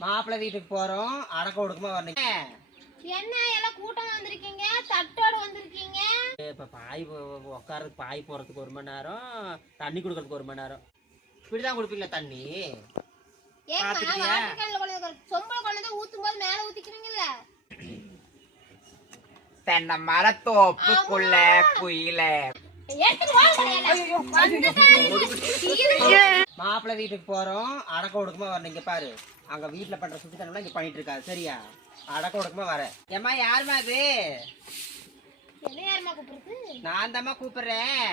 மாப்பிள்ளை வீட்டுக்கு போறோம். அடக்க ஒடுக்கமா வரணுங்க என்ன எல்லாம் கூட்டம் வந்திருக்கீங்க? தட்டோடு வந்திருக்கீங்க? இப்ப பாய் போ- உட்கார்றதுக்கு பாய் போறதுக்கு ஒரு மணி நேரம் தண்ணி குடுக்கறதுக்கு ஒரு மணி நேரம். இப்படிதான் கொடுப்பீங்களா தண்ணி? வாட்டர்கேன்ல கொண்டு ஊத்தும் போது மேல ஊத்திக்கிறீங்கல்ல? தென்னை மரத்தோப்புக்குள்ள குயில. மாப்பிள்ளை வீட்டுக்கு போறோம். அடக்க ஒடுக்கமா வரணும். இங்க பாரு. அங்க வீட்டுல பண்ற சுத்தித்தனம்லாம் இங்க பண்ணிட்டு இருக்காது. சரியா? அடக்க ஒடுக்கமா வர. ஏம்மா யாரும்மா அது என்ன யாரும்மா கூப்பிடுறது? நான் தாம்மா கூப்பிடுறேன்.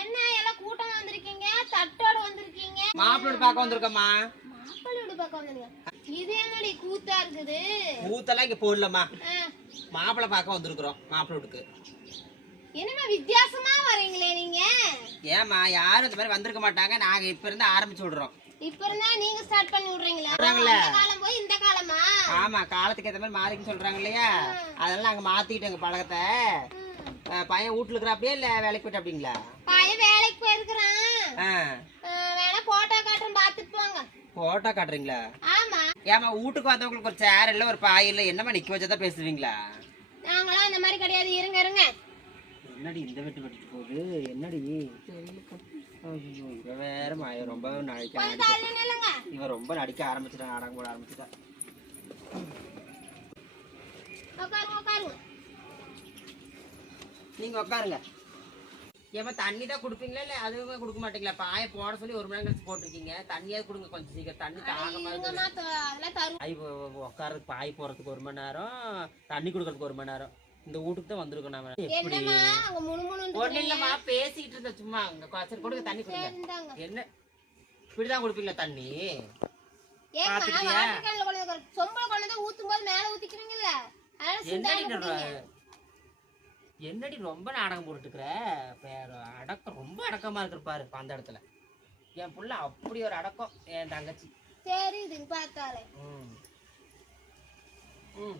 என்ன எல்லாம் கூட்டம் வந்திருக்கீங்க? தட்டோடு வந்திருக்கீங்க? மாப்பிள்ளை பார்க்க வந்திருக்கம்மா. மாப்பிள்ளை வீடு பக்கம் வந்திருக்கீங்க. இது என்னடி கூத்தா இருக்குது? ஊத்தெல்லாம் இங்க போடலம்மா. மாப்பிள்ளை பார்க்க வந்திருக்கிறோம். மாப்பிள்ளை என்னம்மா வித்தியாசமா வரீங்களே நீங்க? ஏம்மா யாரும் இந்த மாதிரி வந்திருக்க மாட்டாங்க. நாங்க இப்ப இருந்து ஆரம்பிச்சு விடுறோம். இப்ப இருந்தா நீங்க ஸ்டார்ட் பண்ணி விடுறீங்களா? விடுறாங்கல்ல. அந்த காலம் போய் இந்த காலமா? ஆமா காலத்துக்கு ஏத்த மாதிரி மாறிக்குன்னு சொல்றாங்க இல்லையா? அதெல்லாம் நாங்க மாத்திக்கிட்டோங்க பழக்கத்தை. பையன் வீட்டுல இருக்கிறாப்படியே இல்ல வேலைக்கு போயிட்டு அப்படிங்களா? பையன் வேலைக்கு போயிருக்கிறான். வேணா போட்டோ காட்டுறேன் பாத்துட்டு போங்க. போட்டோ காட்டுறீங்களா? ஆமா. ஏமா வீட்டுக்கு வந்தவங்களுக்கு ஒரு சேர் இல்ல ஒரு பாய் இல்ல என்னமா நிக்க வச்சதா பேசுவீங்களா? நாங்களாம் இந்த மாதிரி கிடையாது. இருங்க இருங்க. என்னடி இந்த வெட்டு வெட்டிட்டு போகுது? என்னடி? ஐயோ, இவ வேற மாய ரொம்ப நடிக்க இவன் ரொம்ப நடிக்க ஆரம்பிச்சிட்டான். நாடகம் போட ஆரம்பிச்சிட்டான். நீங்க உட்காருங்க. ஏமா தண்ணி தான் குடுப்பீங்களா இல்ல அதுவுமே கொடுக்க மாட்டீங்களா? பாய போட சொல்லி ஒரு மணி நேரம் கழிச்சு போட்டிருக்கீங்க. தண்ணியாவது கொடுங்க கொஞ்சம் சீக்கிரம். தண்ணி தாங்க மாதிரி இருங்கம்மா த- அதெல்லாம் தரும் பாய் உ- உட்கார்றதுக்கு பாய் போறதுக்கு ஒரு மணி நேரம் தண்ணி குடுக்கறதுக்கு ஒரு மணி நேரம். இந்த வீட்டுக்கு தான் வந்திருக்கோம் நாம. ஒண்ணு இல்லம்மா பேசிக்கிட்டு இருந்த சும்மா அங்க சரி கொடுங்க தண்ணி கொடுங்க. என்ன? இப்படிதான் கொடுப்பீங்களா தண்ணி? என்னடி ரொம்ப நாடகம் போட்டுக்கிற அடக்கம் ரொம்ப அடக்கமா இருக்கு பாரு அந்த இடத்துல. என் புள்ள அப்படி ஒரு அடக்கம் என் தங்கச்சி. சரி இதுங்க பார்த்தாலே. ம். ம்.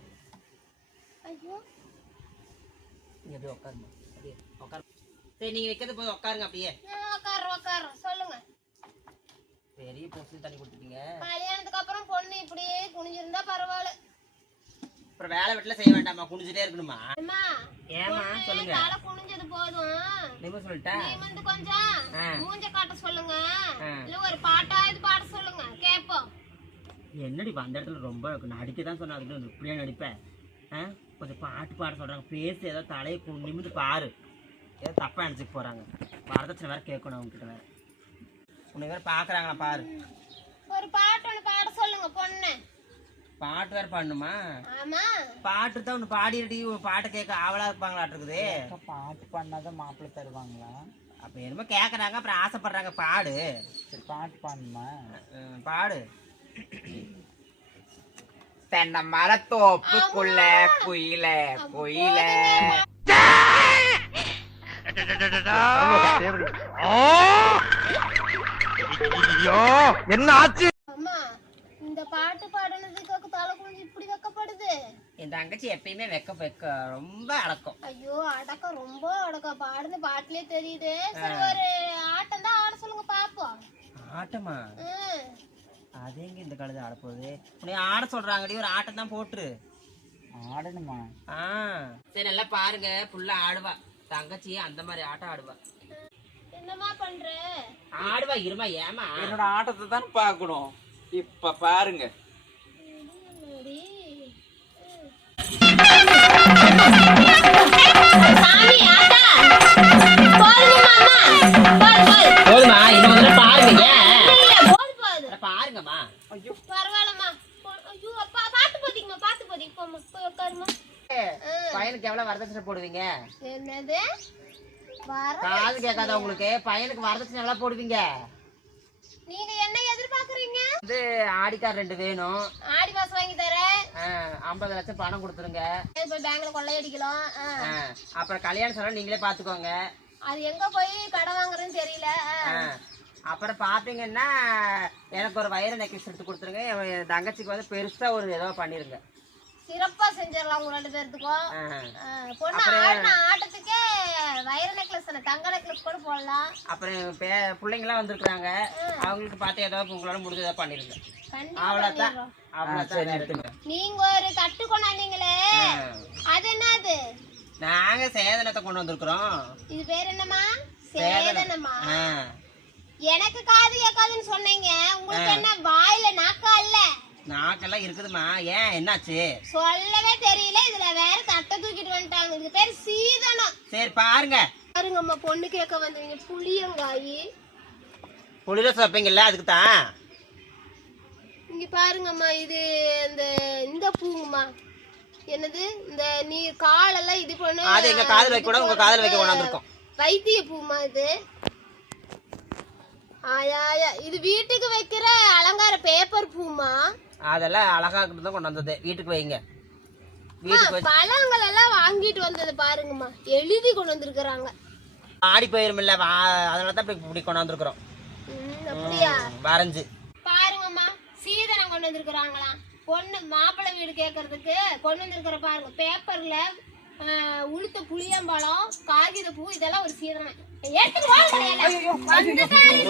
ஐயோ. நீங்க அப்படியே உட்காருமா அப்படியே உட்காரு சரி நீங்க வைக்கிறது போய் உட்காருங்க அப்படியே. நான் உட்கார்றோம் உட்கார்றோம் சொல்லுங்க. பெரிய பொருள் தண்ணி கொடுத்துட்டீங்க. கல்யாணத்துக்கு அப்புறம் பொண்ணு இப்படியே குனிஞ்சிருந்தா பரவாயில்ல. அப்புறம் வேலை வீட்டுல செய்ய வேண்டாமா? குனிஞ்சிட்டே இருக்கணுமா? ஏமா சொல்லுங்க. தலை குனிஞ்சது போதும். நீங்க சொல்லிட்டா? நீ வந்து கொஞ்சம். மூஞ்ச காட்ட சொல்லுங்க. இல்ல ஒரு பாட்டா இது பாட சொல்லுங்க. கேப்போம். என்னடி அந்த இடத்துல ரொம்ப நடிக்க தான் சொன்னாங்க இப்படியே நடிப்பேன் கொஞ்சம் பாட்டு பாட சொல்றாங்க. பேசு ஏதோ தலையை கு- நிமிந்து பாரு. ஏதோ தப்பா நினைச்சுக்க போறாங்க. வரதட்சணை வேற கேட்கணும் அவங்க கிட்ட வேற. உன்னை வேற பாக்குறாங்களா பாரு. ஒரு பாட்டு ஒண்ணு பாட சொல்லுங்க பொண்ணு. பாட்டு வேற பண்ணுமா ஆமா. பாட்டு தான் ஒன்று பாடிடி ஒரு பாட்டை கேட்க ஆவலா இருப்பாங்களாட்டுருக்குது பாட்டு பண்ணாதான் மாப்பிள்ளை தருவாங்களா? அப்ப என்னமோ கேக்குறாங்க அப்புறம் ஆசைப்படுறாங்க பாடு. சரி பாட்டு பாடணுமா? பாடு. தென்னை மரத்தோப்புக்குள்ள குயில குயில அம்மா இந்த பாட்டு பாடுனதுக்கு தலை குனிஞ்சு இப்படி வைக்கப்படுது. என் தங்கச்சி எப்பயுமே வெக்க வெக்க ரொம்ப அடக்கம். ஐயோ அடக்கம் ரொம்ப அடக்கம். பாடுன பாட்டுலயே தெரியுது. சரி ஒரு ஆட்டம் தான் ஆட சொல்லுங்க பாப்போம். ஆட்டமா. அது எங்க இந்த காலத்துல ஆட போகுது? உன்னை ஆட சொல்றாங்கடி ஒரு ஆட்டம் தான் போட்டுரு. ஆடணுமா? ஆ. சரி நல்லா பாருங்க புள்ள ஆடுவா. தங்கச்சி அந்த மாதிரி ஆட்டம் ஆடுவா. என்னம்மா பண்ற? ஆடுவா இருமா ஏமா என்னோட ஆட்டத்தை தான் பார்க்கணும். இப்ப பாருங்க. பையனுக்கு எவ்வளவு வரதட்சணை போடுவீங்க? என்னது? காது கேட்காத உங்களுக்கு? பையனுக்கு வரதட்சணை எவ்வளவு போடுவீங்க. நீங்க என்ன எதிர்பார்க்கறீங்க? வந்து ஆடிக்கார் ரெண்டு வேணும். ஆடி மாசம் வாங்கி தரேன் ஐம்பது லட்சம் பணம் கொடுத்துருங்க. போய் பேங்க்ல கொள்ளையடிக்கலாம். அப்புறம் கல்யாணம் செலவு நீங்களே பாத்துக்கோங்க. அது எங்க போய் கடன் வாங்குறதுன்னு தெரியல. அப்புறம் பாத்தீங்கன்னா எனக்கு ஒரு வயிறு நெக்லஸ் எடுத்து கொடுத்துருங்க. என் தங்கச்சிக்கு வந்து பெருசா ஒரு ஏதோ பண்ணிருங்க. சிறப்பா செஞ்சிடலாம் உங்க ரெண்டு பேர்த்துக்கும். பொண்ணு ஆடின ஆட்டத்துக்கே வைர நெக்லஸ் தங்க நெக்லஸ் கூட போடலாம். அப்புறம் பே பிள்ளைங்களாம் வந்திருக்காங்க அவங்களுக்கு பார்த்து ஏதாவது உங்களால பண்ணிருங்க அவ்வளோதான். பண்ணிடுறோம். அவ்வளோதான். எடுத்துங்க நீங்க ஒரு தட்டு கொண்டாந்தீங்களே. அது என்னது? நாங்க சேதனத்தை கொண்டு வந்திருக்கிறோம். இது பேர் என்னம்மா? சேதனமா. எனக்கு காது கேட்காதுன்னு சொன்னீங்க. உங்களுக்கு என்ன வாயில நாக்கா இல்ல? நாக்கெல்லாம் இருக்குதுமா ஏன்? என்னாச்சு? சொல்லவே தெரியல. இதுல வேற தட்டை தூக்கிட்டு வந்துட்டாங்க. இது பேர் சீதனம். சரி பாருங்க. பாருங்கம்மா பொண்ணு கேட்க வந்தீங்க. புளியங்காய். புளிரசம் வைப்பீங்கல்ல அதுக்கு தான் இங்க பாருங்கம்மா இது இந்த இந்த பூங்கம்மா என்னது? இந்த நீர் காலெல்லாம் இது பண்ணு அது எங்க காதல் வைக்க கூட உங்க காதல் வைக்க கொண்டாந்துருக்கோம் வைத்திய பூமா இது. இது வீட்டுக்கு வைக்கிற அலங்கார பேப்பர் பூமா? அதெல்லாம் அழகா தான் கொண்டு வந்தது. வீட்டுக்கு வைங்க. பழங்கள் எல்லாம் வாங்கிட்டு வந்தது பாருங்கம்மா. எழுதி கொண்டு வந்திருக்கிறாங்க. ஆடி போயிருமில்ல வா- அதனால தான் இப்படி கொண்டு வந்திருக்கிறோம். வரைஞ்சு. பாருங்கம்மா சீதனம் கொண்டு வந்திருக்கிறாங்களாம். பொண்ணு மாப்பிள்ளை வீடு கேட்கறதுக்கு கொண்டு வந்திருக்கிற பாருங்க பேப்பர்ல உளுத்த புளியம்பழம் காகித பூ இதெல்லாம் ஒரு சீதனம். எடுத்துட்டு போக கிடையாது